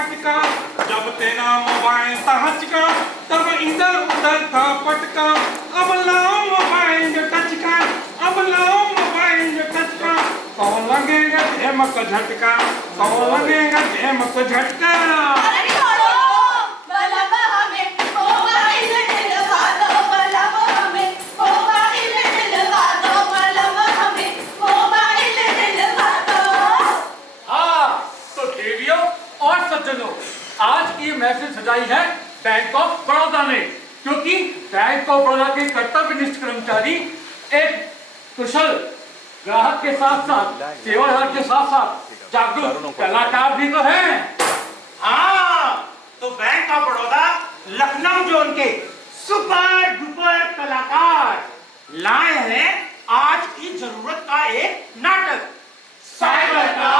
फटका, जब तेरा मोबाइल था हचका, तब इधर उधर था पटका। अब लाओ मोबाइल जो टच का, अब लाओ मोबाइल जो टच का। कौन लगेगा झेमक झटका, कौन लगेगा झेमक झटका। आज की महफिल सजाई है बैंक ऑफ बड़ौदा ने, क्योंकि बैंक ऑफ बड़ौदा के कर्तव्यनिष्ठ कर्मचारी एक कुशल ग्राहक के साथ साथ सेवादार के साथ साथ जागरूक कलाकार भी तो हैं। हाँ, तो bank of Baroda Lucknow zone के सुपर डुपर कलाकार लाए हैं आज की जरूरत का एक नाटक, साइबर का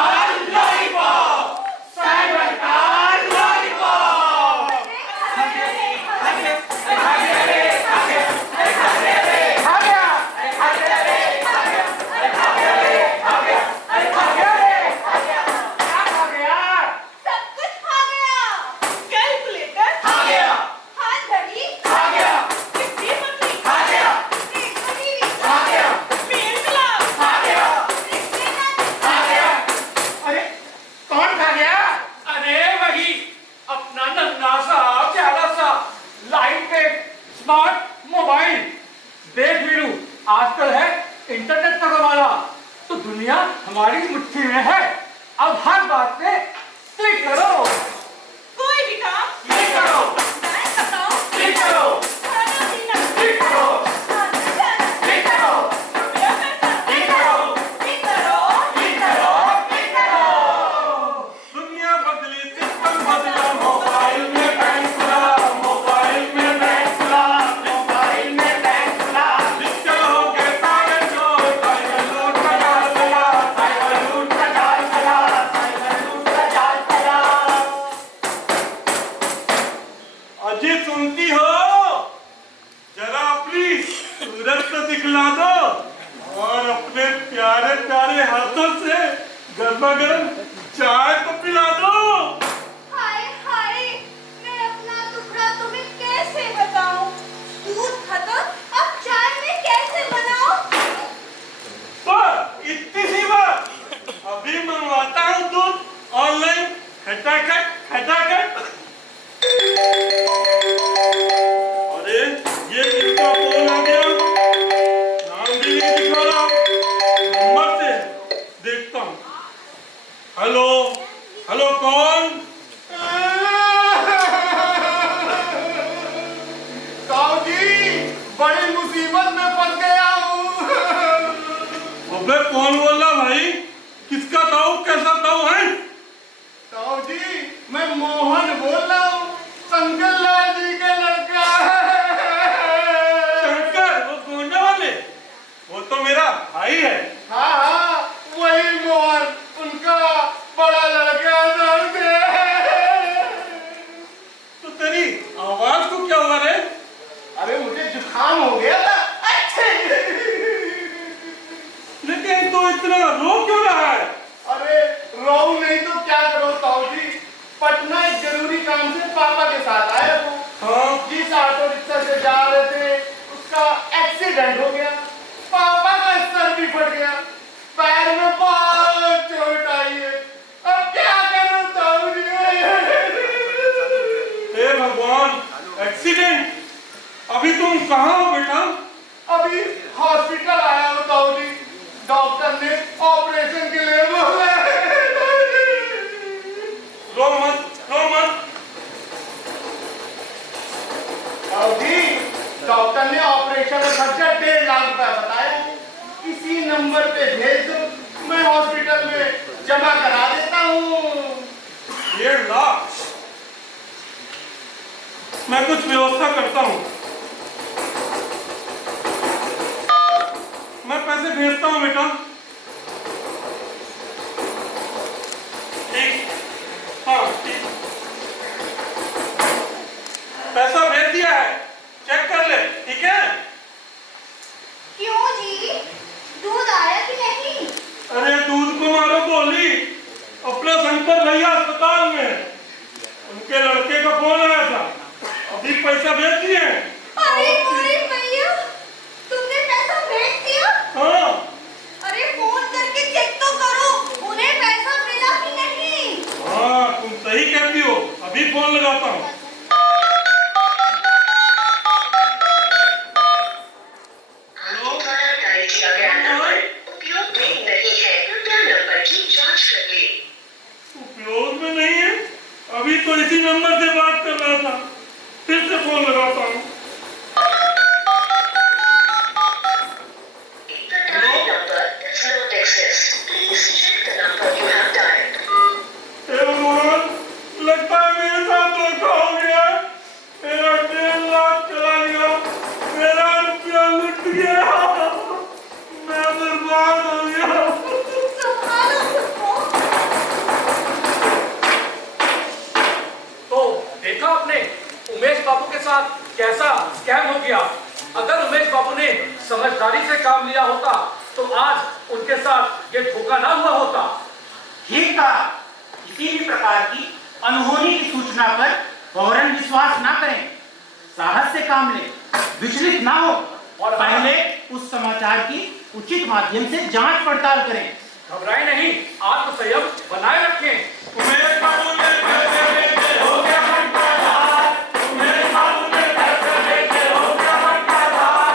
लॉलीपॉप। साइबर का आजकल है इंटरनेट का जमाना, तो दुनिया हमारी मुट्ठी में है। अब हर बात पे क्लिक करो, कोई भी काम क्लिक करो, बैंक अकाउंट क्लिक करो, खाना पीना क्लिक करो, आना जाना क्लिक करो, रुपया पैसा क्लिक करो, क्लिक करो क्लिक करो, क्लिक करो। दुनिया बदली, सिस्टम बदला, मोबाइल में बैंक खुला, मोबाइल में बैंक खुला, मोबाइल में बैंक खुला। डिजिटल हो गए सारे चोर, साइबर लूट का जाल चला, साइबर लूट का जाल चला, साइबर लूट का जाल चला। अजी सुनती हो, जरा अपनी सूरत तो दिखला दो और अपने प्यारे प्यारे हाथों से गर्मा गर्म चाय तो पिला दो। हाय हाय, मैं अपना टुकड़ा तुम्हें कैसे बताऊं? दूध खत्म, अब चाय में कैसे बनाऊं? बस इतनी सी बात, अभी मंगवाता हूँ दूध ऑनलाइन, खटाखट खटाखट। अरे ये किसका फोन आ गया? नाम भी नहीं दिखा रहा, नंबर से देखता हूँ। हेलो हेलो, कौन? ताऊ जी, बड़ी मुसीबत में फंस गया हूँ। अबे कौन बोल रहा भाई? किसका ताऊ, कैसा ताऊ है? ताऊ जी, मैं मोहन बोल रहा हूँ, शंकर लाल जी का लड़का है। शंकर, वो गोंडा वाले? वो तो मेरा भाई है। हाँ हाँ, वही मोहन, उनका बड़ा लड़का दर्द है। तो तेरी आवाज को क्या हुआ रे? अरे मुझे जुकाम हो गया था। अच्छे लेकिन तो इतना रो क्यों रहा है? अरे रोऊ नहीं तो क्या करो ताऊ जी, पटना एक जरूरी काम से पापा के साथ आया हूँ। हाँ, जिस ऑटो रिक्शा से जा रहे थे उसका एक्सीडेंट हो गया, पापा का सर भी फट गया, पैर में बहुत चोट आई है। अब क्या करूं ताऊ जी? हे भगवान, एक्सीडेंट? अभी तुम कहाँ हो बेटा? अभी हॉस्पिटल आया हूँ ताऊ जी, डॉक्टर ने ऑपरेशन के लिए बोला है। रो मत, रो मत। ताऊ जी, डॉक्टर ने ऑपरेशन का खर्चा 1.5 लाख रुपया बताया है। इसी नंबर पे भेज दो, मैं हॉस्पिटल में जमा करा देता हूँ। 1.5 लाख? मैं कुछ व्यवस्था करता हूँ, मैं पैसे भेजता हूँ बेटा। ठीक, हाँ ठीक, पैसा भेज दिया है, चेक कर ले, ठीक है? क्यों जी, दूध आया कि नहीं? अरे दूध को मारो गोली, अपना शंकर भैया अस्पताल में। पैसा भेज दिए? अरे मोरे भैया, तुमने पैसा भेज दिया? हाँ। अरे फोन करके चेक तो करो, उन्हें पैसा मिला कि नहीं? हाँ, तुम सही कहती हो, अभी फोन लगाता हूँ। हेलो? द्वारा डायल किया गया नंबर उपयोग में नहीं है, कृपया नंबर की जांच कर लें। उपयोग में नहीं है? अभी तो इसी नंबर से बात कर रहा था, फिर से फोन लगाता हूँ। The dial number does not exist. Please check the number you have dialed. हे भगवान, लगता है मेरे साथ धोखा हो गया। मेरा 1.5 लाख चला गया, मेरा रुपया लुट गया, मैं बर्बाद हो गया। संभालो खुद को। तो देखा आपने उमेश बाबू के साथ कैसा स्कैम हो गया। अगर उमेश बाबू ने समझदारी से काम लिया होता तो आज उनके साथ ये धोखा ना हुआ होता। ठीक कहा। किसी भी प्रकार की अनहोनी की सूचना पर फौरन विश्वास ना करें, साहस से काम लें, विचलित ना हो और पहले उस समाचार की उचित माध्यम से जांच पड़ताल करें। घबराएं नहीं, आत्मसंयम बनाए रखें। उमेश बाबू ने पैसे लेके हो गया बंटाधार, उमेश बाबू ने पैसे लेके हो गया बंटाधार।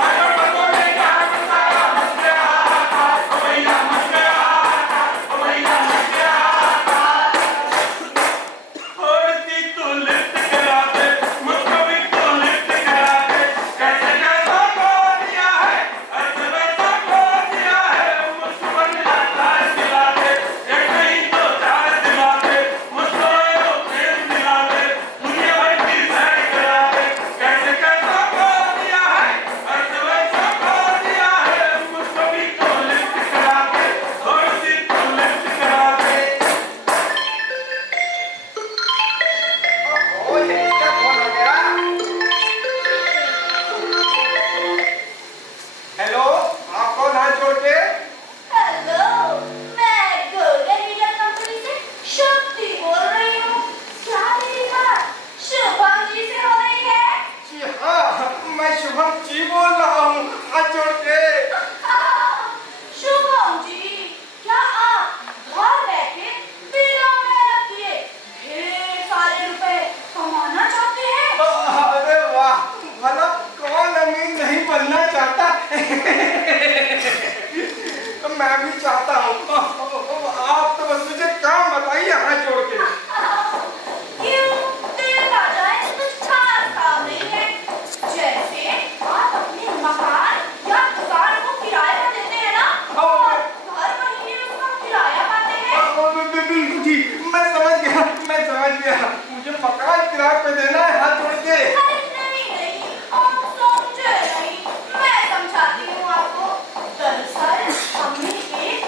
अगर बंदों ने क्या बताया, मच गया हाहाकार, ओ भैया मच गया हाहाकार, ओ भैया मच गया हाहाकार। थोड़ी तो लिफ्ट करा दे, मुझको भी तो लिफ्ट करा दे। कैसे कैसा खो दिया है, ऐसे वैसा खो दिया है, मुझको बंगला कार दिला दे, एक नहीं तो 4 दिला दे, मुझको एरोप्लेन दिला दे, दुनिया भर की सैर करा दे। कैसे कैसा खो दिया है, ऐसे वैसा खो दिया है, मुझको भी तो लिफ्ट करा दे, थोड़ी तो लिफ्ट करा दे। ओ ये क्या फोन हो गया? हेलो, आप कौन हाथ जोड़ के? हेलो, मैं गोल्डन मीडिया कंपनी से शक्ति बोल रही हूँ। क्या मेरी बात शुभम जी से हो रही है? जी हाँ, मैं शुभम जी बोल रहा हूँ, हाथ जोड़ के। शुभम जी, क्या आप घर बैठे बिना मेहनत किए ढेर सारे रुपए कमाना चाहते हैं? अरे वाह, भला कौन अमीर नहीं बनना चाहता? मैं भी चाहता हूँ। आप तो बस मुझे काम बताइए हाथ जोड़ के। क्यों? देखा जाए कुछ खास काम नहीं है। जैसे आप अपने मकान या दुकान को किराए पर देते हैं ना, और हर महीने उसका किराया पाते हैं। बिल्कुल ठीक, मैं समझ गया। मुझे मकान किराए पे देना है, हाथ जोड़ के। अरे नहीं, आप समझे नहीं। मैं समझाती हूँ आपको। दरअसल हमने एक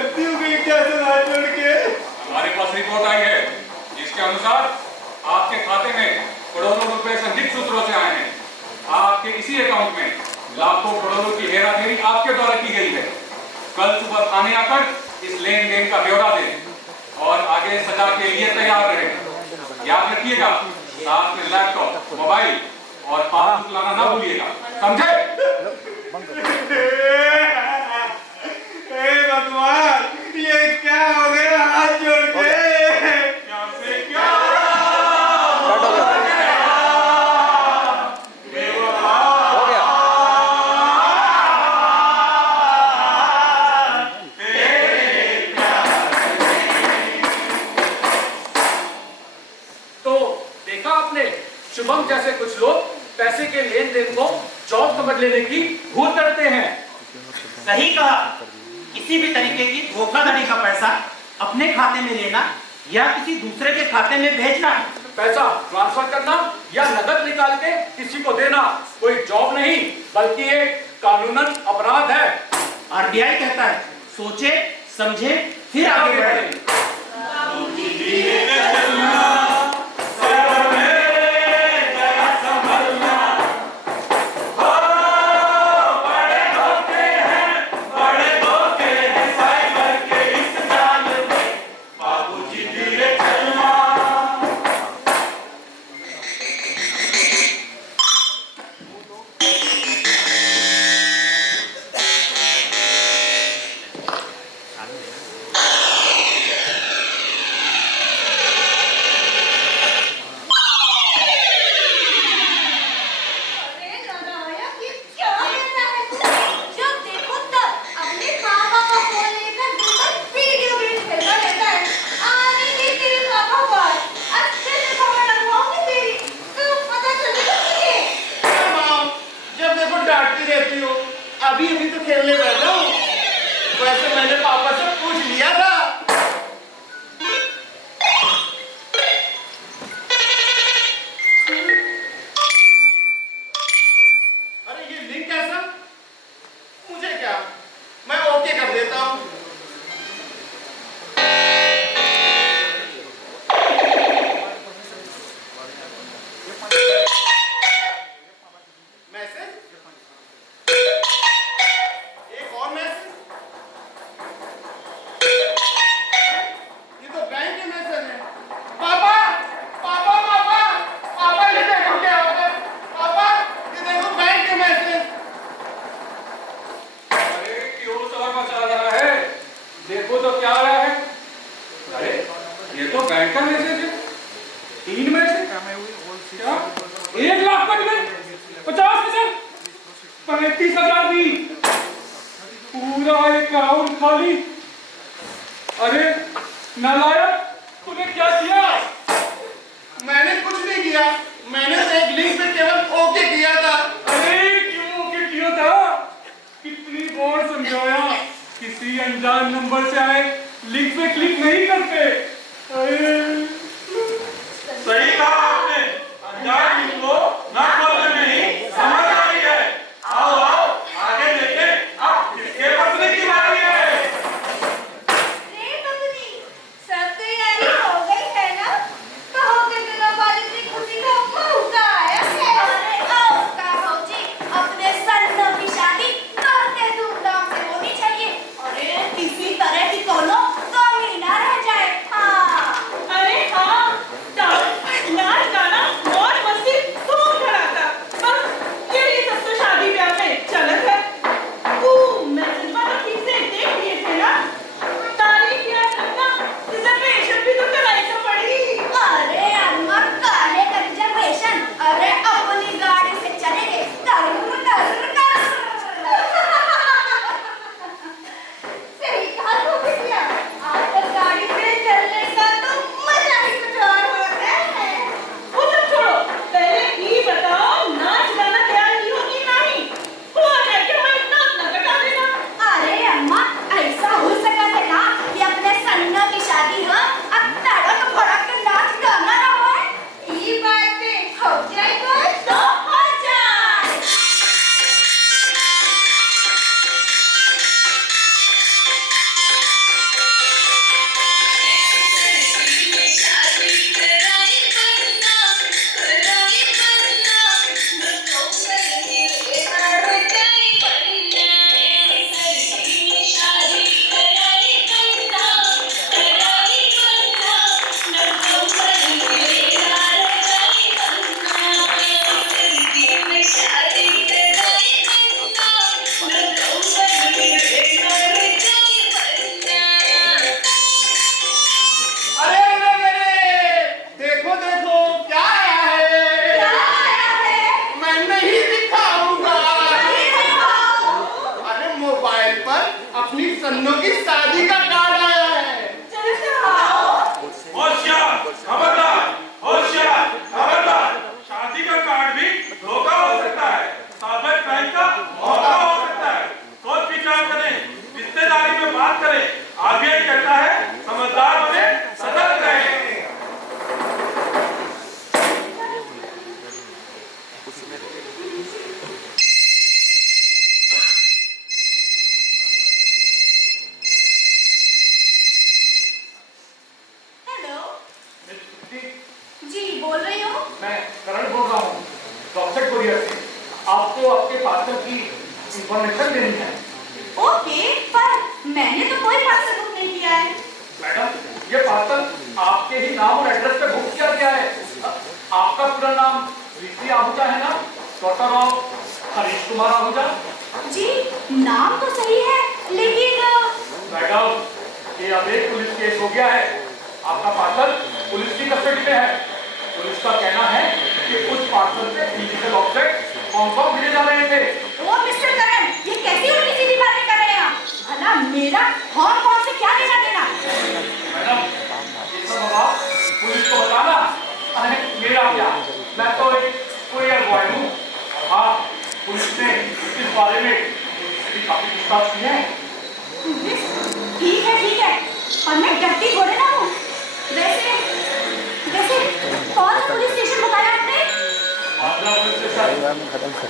गलती हो गई क्या सलाह छोड़ के? हमारे पास रिपोर्ट आई है जिसके अनुसार आपके खाते में करोड़ों रुपए संदिग्ध सूत्रों से आए हैं। आपके इसी अकाउंट में लाखों करोड़ों की हेराफेरी आपके द्वारा की गई है। कल सुबह थाने आकर इस लेन देन का ब्यौरा दें और आगे सजा के लिए तैयार रहें। याद रखिएगा, साथ में लैपटॉप, मोबाइल और पासबुक लाना ना भूलिएगा, समझे? भगवान, ये क्या हो गया? हाथ जोड़ के क्या से क्या तो देखा आपने, शुभम जैसे कुछ लोग पैसे के लेन देन को जॉब समझ लेने की भूल करते हैं। सही कहा। किसी भी तरीके की धोखाधड़ी का पैसा अपने खाते में लेना या किसी दूसरे के खाते में भेजना, पैसा ट्रांसफर करना या नकद निकाल के किसी को देना कोई जॉब नहीं बल्कि एक कानूनन अपराध है। आरबीआई कहता है, सोचे समझे फिर आगे बढ़े। अभी तो खेलने बैठा हूँ। वैसे मैंने पापा से पूछ लिया था। अरे ये लिंक कैसा? मुझे क्या, मैं ओके कर देता हूँ। मैसेज, एक और मैसेज। ये तो बैंक के मैसेज है। पापा पापा पापा पापा, ये देखो क्या हो गया। पापा ये देखो बैंक के मैसेज। अरे क्यों शोर मचा रहा है? देखो तो क्या आ रहा है। अरे ये तो बैंक का मैसेज है। 3 मैसेज क्या? 1 लाख कट गए, 50,000, 35,000 भी, पूरा अकाउंट खाली। अरे नालायक, तूने क्या किया? मैंने कुछ नहीं किया, मैंने तो एक लिंक पे केवल ओके किया था। अरे क्यों ओके किया था? कितनी बार समझाया, किसी अनजान नंबर से आए लिंक पे क्लिक नहीं करते। सही कहा आपने, अनजान लिंक को ना खोलना नहीं, समझदारी है। आओ आओ आगे देखें, अब किसके बचने की बारी है। रे बबली, सब तैयारी हो गई है ना? कहो कि दिलों वाली की खुशी का मौका आया है। अरे आओ कहो जी, अपने सन्नों की शादी करके धूमधाम से होनी चाहिए। अरे किसी तरह की कोनो कमी ना रह जाए। हाँ सन्नू की शादी का कार्ड आया है। चलो चढ़ाओ। होशियार, खबरदार, होशियार, खबरदार। शादी का कार्ड भी धोखा हो सकता है, साइबर क्राइम का मौका हो सकता है। सोच विचार करें, रिश्तेदारी में बात करें। आरबीआई कहता है समझदार बने, सतर्क रहें। हेलो। जी बोल रही हूँ। मैं करण बोल रहा हूँ डॉक्टर कुरियर से। आपको आपके पार्सल की इंफॉर्मेशन देनी है। ओके, पर मैंने तो कोई पार्सल बुक नहीं किया है। मैडम, ये पार्सल आपके ही नाम और एड्रेस पे बुक किया गया है। आपका पूरा नाम ऋषि आहूजा है ना? Doctor of Harish Kumar Ahuja. जी नाम तो सही है, लेकिन मैडम, ये अब एक पुलिस केस हो गया है। आपका पार्सल पुलिस की कस्टडी में है। पुलिस का कहना है कि उस पार्सल से इलीगल ऑब्जेक्ट हांगकांग भेजे जा रहे थे। ओ मिस्टर करण, ये कैसी उल्टी सीधी बातें कर रहे हैं आप? भला मेरा हांगकांग से क्या लेना देना? मैडम, ये सब बात पुलिस को बताना। अरे मेरा क्या, मैं तो एक कुरियर बॉय हूँ। हाँ, पुलिस ने इस बारे में भी काफी पूछताछ की है। ठीक है, और मैं डरती थोड़े ना हूँ। वैसे वैसे कौन सा पुलिस स्टेशन बताया आपने? Agra police station,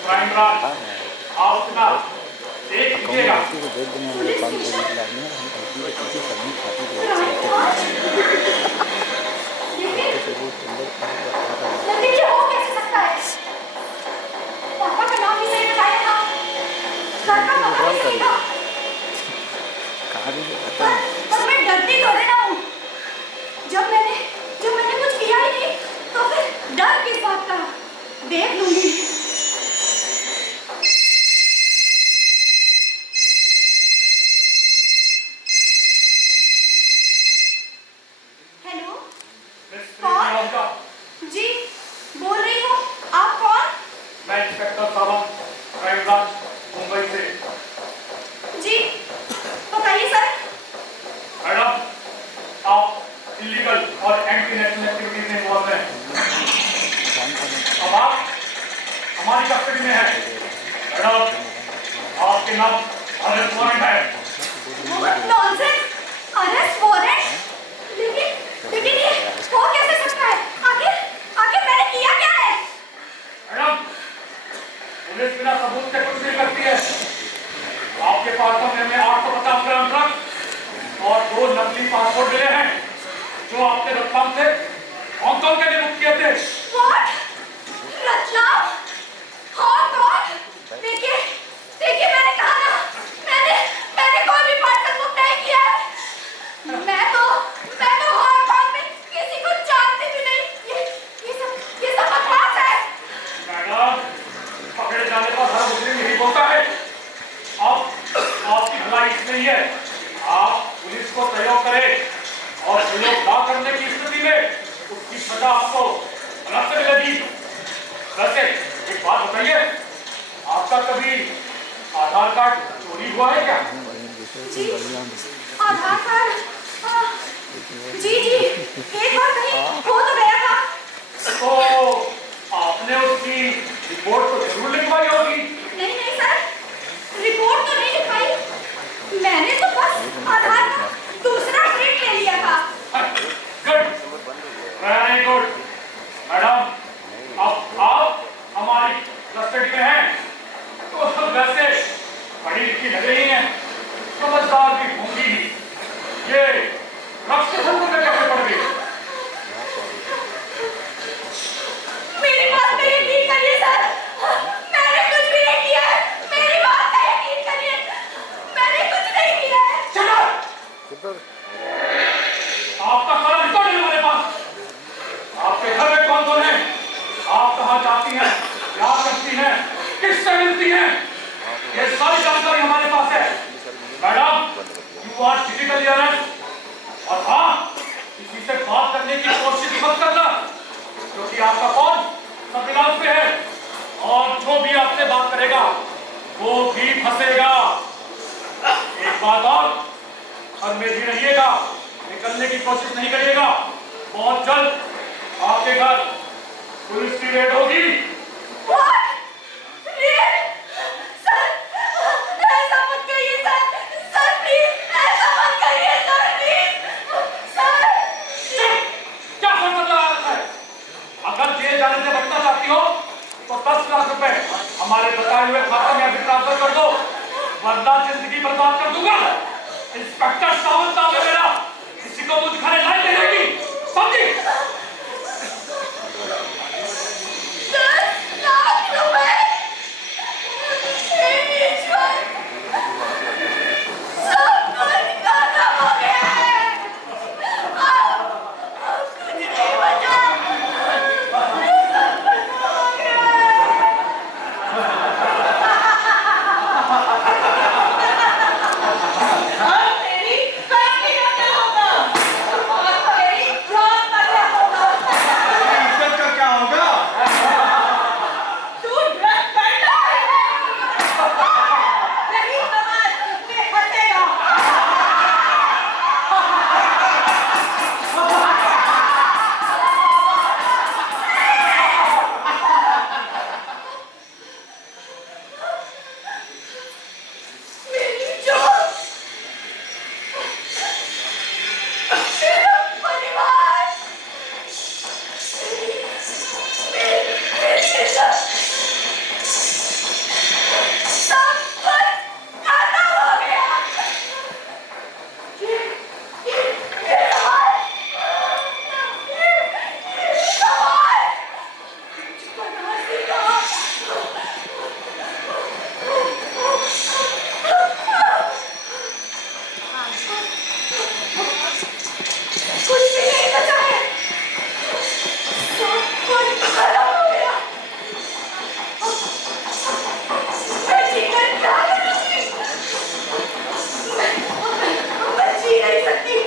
crime branch. आप सुना, देख लीजिएगा। Police station? लेकिन ये हो कैसे सकता है? पापा का नाम भी सही बताया था, घर का पता भी सही था। पर मैं डरती थोड़े ना हूँ। जब मैंने कुछ किया ही नहीं, तो फिर डर किस बात का? देख लूंगी। हेलो, कौन? जी बोल रही हूँ। आप कौन? मैं inspector Sawant, crime branch, Mumbai से। जी बताइए सर। मैडम, आप इलीगल और एंटी नेशनल एक्टिविटीज में इन्वॉल्व हैं। अब आप हमारी कस्टडी में है। मैडम, आपके नाम अरेस्ट वारंट है। Nonsense, arrest warrant? लेकिन ये हो कैसे सकता है? आखिर मैंने किया क्या है? मैडम, पुलिस बिना सबूत के कुछ नहीं करती है। आपके पास तो में 850 ग्राम ड्रग्स और 2 नकली पासपोर्ट मिले हैं, जो आपके रतलाम से हांगकांग के लिए बुक किए थे। What? रतलाम? हांगकांग? देखिए मैंने कहा ना, मैंने कोई भी पार्सल बुक नहीं किया है। मैं तो हांगकांग में किसी को जानती भी नहीं। ये सब बकवास है। मैडम, पकड़े जाने पर हर मुजरिम यही बोलता है। अब आपकी भलाई इसमें ही है। आप पुलिस को सहयोग करें और सहयोग ना करने की स्थिति में उसकी सजा आपको अलग से मिलेगी। वैसे एक बात बताइए, आपका कभी आधार कार्ड चोरी हुआ है क्या? जी आधार कार्ड? जी एक बार कहीं खो तो गया था। तो आपने उसकी रिपोर्ट तो जरूर लिखवाई होगी। नहीं सर, रिपोर्ट तो नहीं लिखवाई। मैंने तो बस आधार का दूसरा प्रिंट ले लिया था। Good, very good. मैडम, अब आप हमारी कस्टडी में हैं, तो सब वैसे पढ़ी लिखी लग रही हैं, समझदार भी होंगी। ये ड्रग्स के धंधे में कैसे पड़ गई? मेरी बात का यकीन करिए सर, मैंने कुछ भी नहीं किया है। मेरी बात का यकीन करिए, मैंने कुछ नहीं किया है। चलो, आपका सारा रिकॉर्ड है हमारे पास। आपके घर में कौन कौन है, आप कहाँ जाती हैं, क्या करती हैं, किससे मिलती हैं, ये सारी जानकारी हमारे पास है। Madam, you are physically arrest. और हाँ, किसी से बात करने की कोशिश मत करना, क्योंकि आपका फोन सर्विलांस पे है और जो भी आपसे बात करेगा वो भी फंसेगा। एक बात और, और में भी रहिएगा, निकलने की कोशिश नहीं करिएगा। बहुत जल्द आपके घर पुलिस की रेड होगी। What? रेड? सर, ऐसा मत करिए सर। सर प्लीज, ऐसा मत करिए सर प्लीज। सर। क्या सोच रहा है? अगर जेल जाने से बचना चाहती हो तो 10 लाख रुपए हमारे बताए हुए खाते में अभी ट्रांसफर कर दो, वरना जिंदगी बर्बाद कर दूंगा। इंस्पेक्टर सावंत नाम है मेरा, किसी को मुझ खाने लायक नहीं रहेगी, समझी? 10 लाख रुपए? ईश्वर, सब कुछ खत्म हो गया है। अब कुछ नहीं बचा। सब खत्म हो गया है। अब तेरी फैमिली का क्या होगा? अब तेरी जॉब का क्या होगा? इज्जत का क्या होगा? तू ड्रग करता है। नहीं समाज में हटेगा। मेरी जॉब, मेरा परिवार, मेरी इज्जत, सब कुछ खत्म हो गया। ये सवाल बना सीखा। कुछ भी नहीं बचा है। सब कुछ खत्म हो गया। मैं जीकर क्या करूंगी? मैं जी नहीं सकती।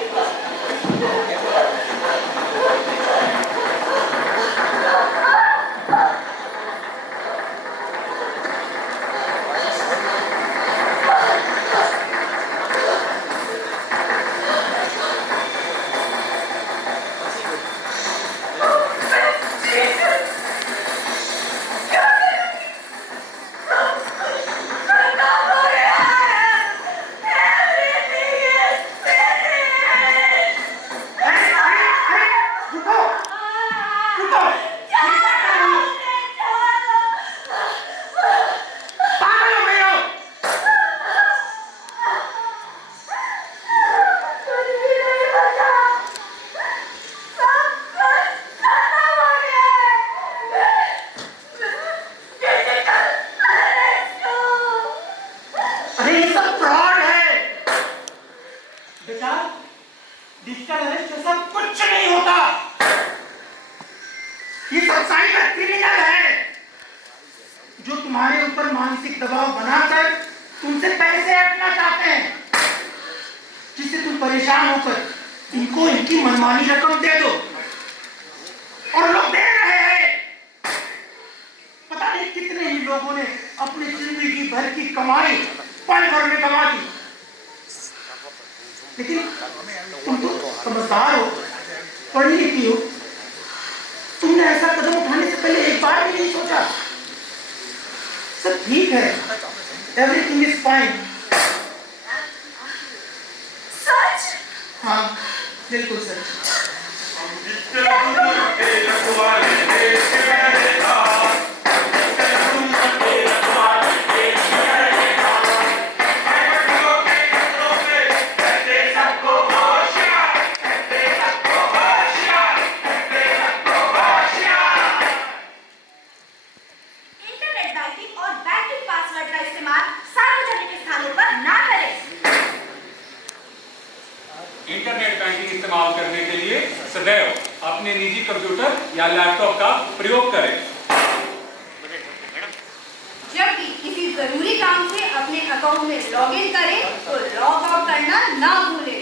अरे ये सब फ्रॉड है बेटा। डिजिटल अरेस्ट जैसा कुछ नहीं होता। ये सब साइबर क्रिमिनल है जो तुम्हारे ऊपर मानसिक दबाव बनाकर तुमसे पैसे हटना चाहते हैं, जिससे तुम परेशान होकर इनको इनकी मनमानी रकम दे दो। और लोग दे रहे हैं। पता नहीं कितने ही लोगों ने अपनी जिंदगी भर की कमाई पल भर में गंवा दी। लेकिन तुम तो समझदार हो, पढ़ी लिखी हो, तुमने ऐसा कदम उठाने से पहले एक बार भी नहीं सोचा। सब ठीक है, एवरीथिंग इज फाइन। सच? हाँ, बिल्कुल सच। इंटरनेट बैंकिंग और बैंकिंग पासवर्ड का इस्तेमाल सार्वजनिक स्थानों पर ना करें। इंटरनेट बैंकिंग इस्तेमाल करने के लिए सदैव अपने निजी कंप्यूटर या लैपटॉप का प्रयोग करें। जब भी किसी जरूरी काम से अपने अकाउंट में लॉगिन करें तो लॉग आउट करना ना भूलें।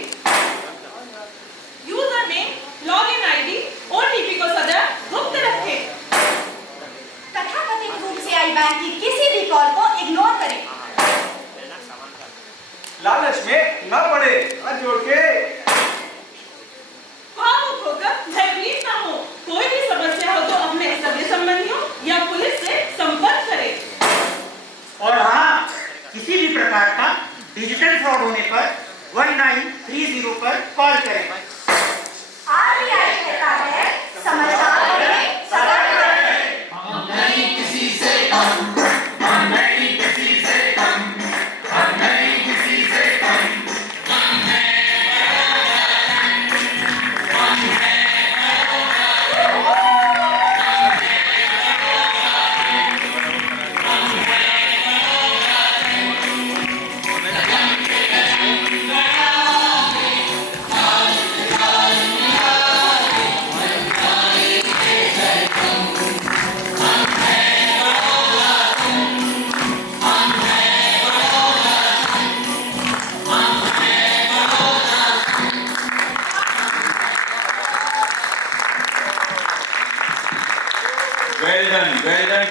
User name, login ID, OTP को सदैव गुप्त रखें। तथाकथित रूप से आई बैंक की किसी भी कॉल को इग्नोर करें। लालच में न पड़े। हाथ जोड़ के भावुक होकर भयभीत ना हो। कोई भी समस्या हो तो अपने सगे संबंधियों या पुलिस से संपर्क करें। और हाँ, किसी भी प्रकार का डिजिटल फ्रॉड होने पर 1930 पर कॉल करें।